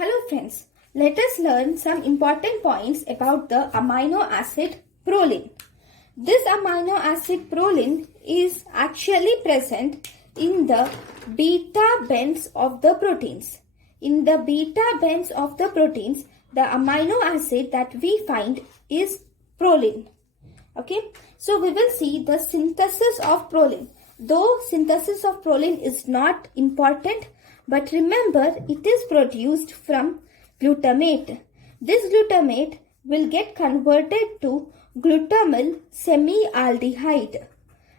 Hello friends, let us learn some important points about the amino acid proline. This amino acid proline is actually present in the beta bends of the proteins. In the beta bends of the proteins, the amino acid that we find is proline. Okay, so we will see the synthesis of proline. Though synthesis of proline is not important, but remember it is produced from glutamate. This glutamate will get converted to glutamyl semialdehyde,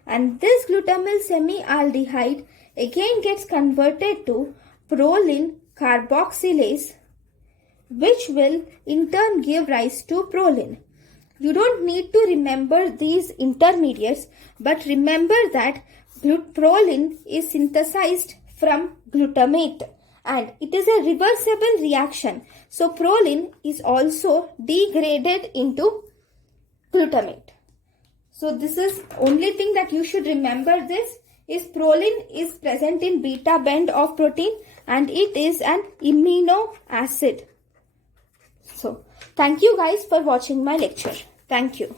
and this glutamyl semialdehyde again gets converted to proline carboxylase, which will in turn give rise to proline. You don't need to remember these intermediates, but remember that proline is synthesized from glutamate and it is a reversible reaction. So proline is also degraded into glutamate. So this is only thing that you should remember. This is proline is present in beta bend of protein and it is an amino acid. So thank you guys for watching my lecture. Thank you.